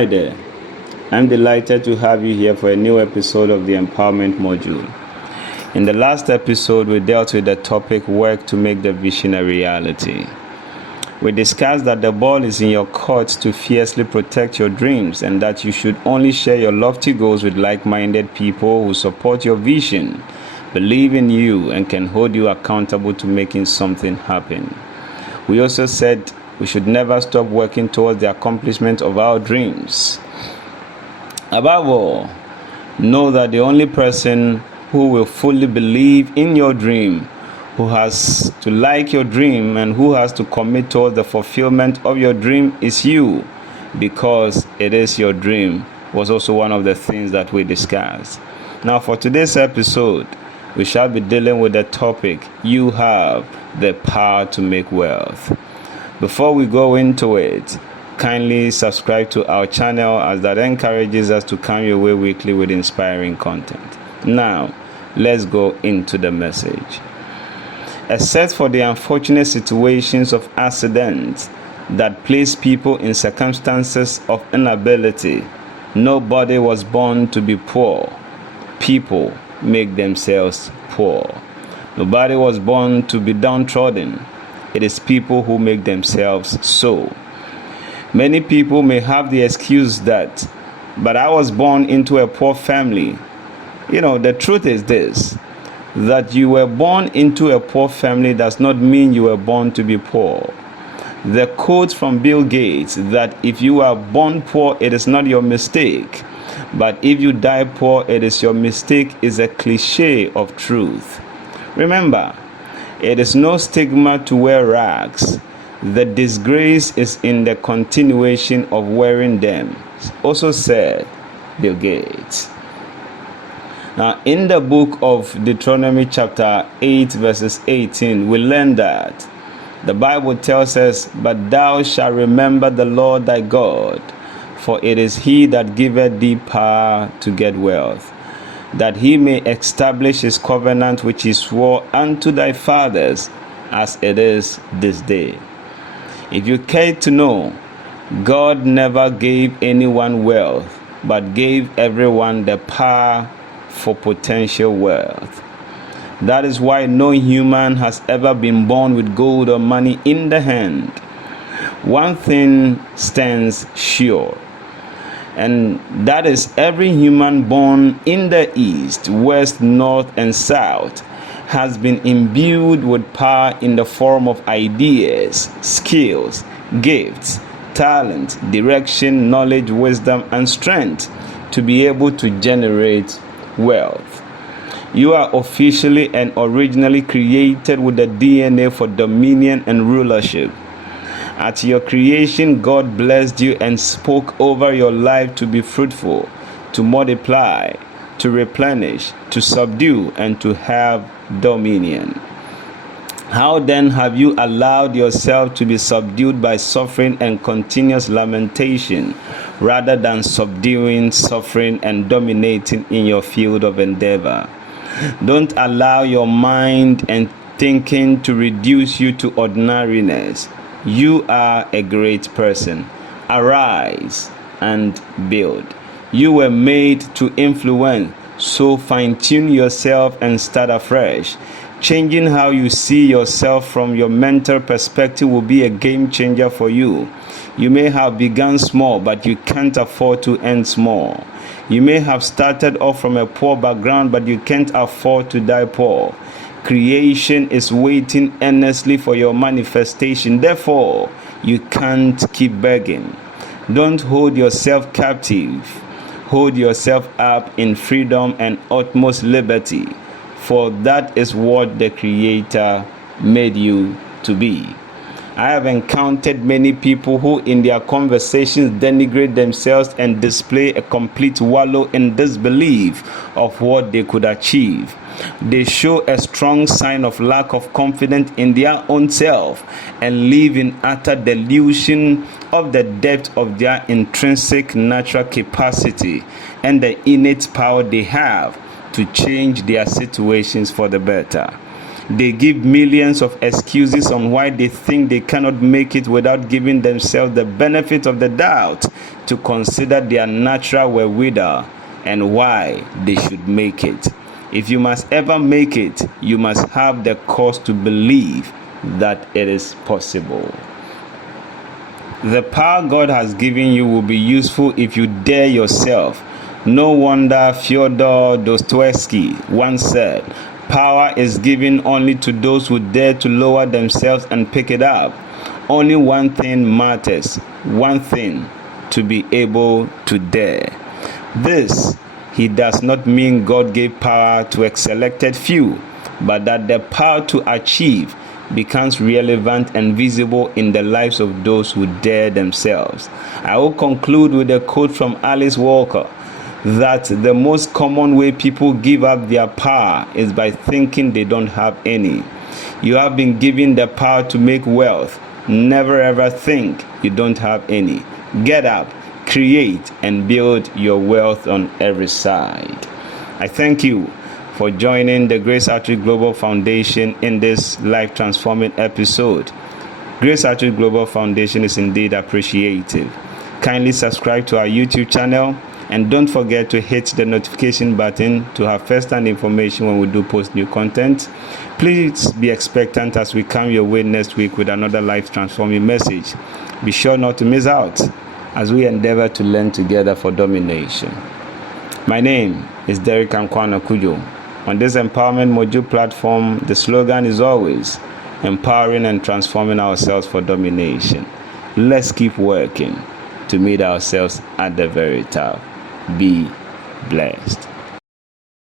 Hi there. I'm delighted to have you here for a new episode of the Empowerment Module. In the last episode, we dealt with the topic work to make the vision a reality. We discussed that the ball is in your court to fiercely protect your dreams and that you should only share your lofty goals with like-minded people who support your vision, believe in you, and can hold you accountable to making something happen. We also said we should never stop working towards the accomplishment of our dreams. Above all, know that the only person who will fully believe in your dream, who has to like your dream, and who has to commit towards the fulfillment of your dream is you, because it is your dream, was also one of the things that we discussed. Now, for today's episode, we shall be dealing with the topic, you have the power to make wealth. Before we go into it, kindly subscribe to our channel, as that encourages us to come your way weekly with inspiring content. Now, let's go into the message. Except for the unfortunate situations of accidents that place people in circumstances of inability, nobody was born to be poor. People make themselves poor. Nobody was born to be downtrodden. It is people who make themselves so. Many people may have the excuse that, but I was born into a poor family. The truth is this, that you were born into a poor family does not mean you were born to be poor. The quote from Bill Gates that if you are born poor, it is not your mistake, but if you die poor, it is your mistake, is a cliche of truth. Remember, it is no stigma to wear rags. The disgrace is in the continuation of wearing them, also said Bill Gates. Now, in the book of Deuteronomy chapter 8 verses 18, we learn that the Bible tells us, but thou shalt remember the Lord thy God, for it is he that giveth thee power to get wealth, that he may establish his covenant which he swore unto thy fathers, as it is this day. If you care to know, God never gave anyone wealth, but gave everyone the power for potential wealth. That is why no human has ever been born with gold or money in the hand. One thing stands sure, and that is every human born in the east, west, north, and south has been imbued with power in the form of ideas, skills, gifts, talent, direction, knowledge, wisdom, and strength to be able to generate wealth. You are officially and originally created with the DNA for dominion and rulership. At your creation, God blessed you and spoke over your life to be fruitful, to multiply, to replenish, to subdue, and to have dominion. How then have you allowed yourself to be subdued by suffering and continuous lamentation, rather than subduing, suffering, and dominating in your field of endeavor? Don't allow your mind and thinking to reduce you to ordinariness. You are a great person. Arise and build. You were made to influence, so fine-tune yourself and start afresh. Changing how you see yourself from your mental perspective will be a game changer for you. You may have begun small, but you can't afford to end small. You may have started off from a poor background, but you can't afford to die poor. Creation is waiting earnestly for your manifestation. Therefore, you can't keep begging. Don't hold yourself captive. Hold yourself up in freedom and utmost liberty, for that is what the Creator made you to be. I have encountered many people who in their conversations denigrate themselves and display a complete wallow in disbelief of what they could achieve. They show a strong sign of lack of confidence in their own self and live in utter delusion of the depth of their intrinsic natural capacity and the innate power they have to change their situations for the better. They give millions of excuses on why they think they cannot make it without giving themselves the benefit of the doubt to consider their natural wherewithal and why they should make it. If you must ever make it, you must have the cause to believe that it is possible. The power God has given you will be useful if you dare yourself. No wonder Fyodor Dostoevsky once said, "Power is given only to those who dare to lower themselves and pick it up." Only one thing matters, one thing: to be able to dare. This, he does not mean God gave power to a selected few, but that the power to achieve becomes relevant and visible in the lives of those who dare themselves. I will conclude with a quote from Alice Walker, that the most common way people give up their power is by thinking they don't have any. You have been given the power to make wealth. Never ever think you don't have any. Get up, create, and build your wealth on every side. I thank you for joining the Grace Outreach Global Foundation in this life-transforming episode. Grace Outreach Global Foundation is indeed appreciative. Kindly subscribe to our YouTube channel, and don't forget to hit the notification button to have first-hand information when we do post new content. Please be expectant as we come your way next week with another life-transforming message. Be sure not to miss out as we endeavor to learn together for domination. My name is Derek Ankwana-Kujo. On this empowerment module platform, the slogan is always empowering and transforming ourselves for domination. Let's keep working to meet ourselves at the very top. Be blessed.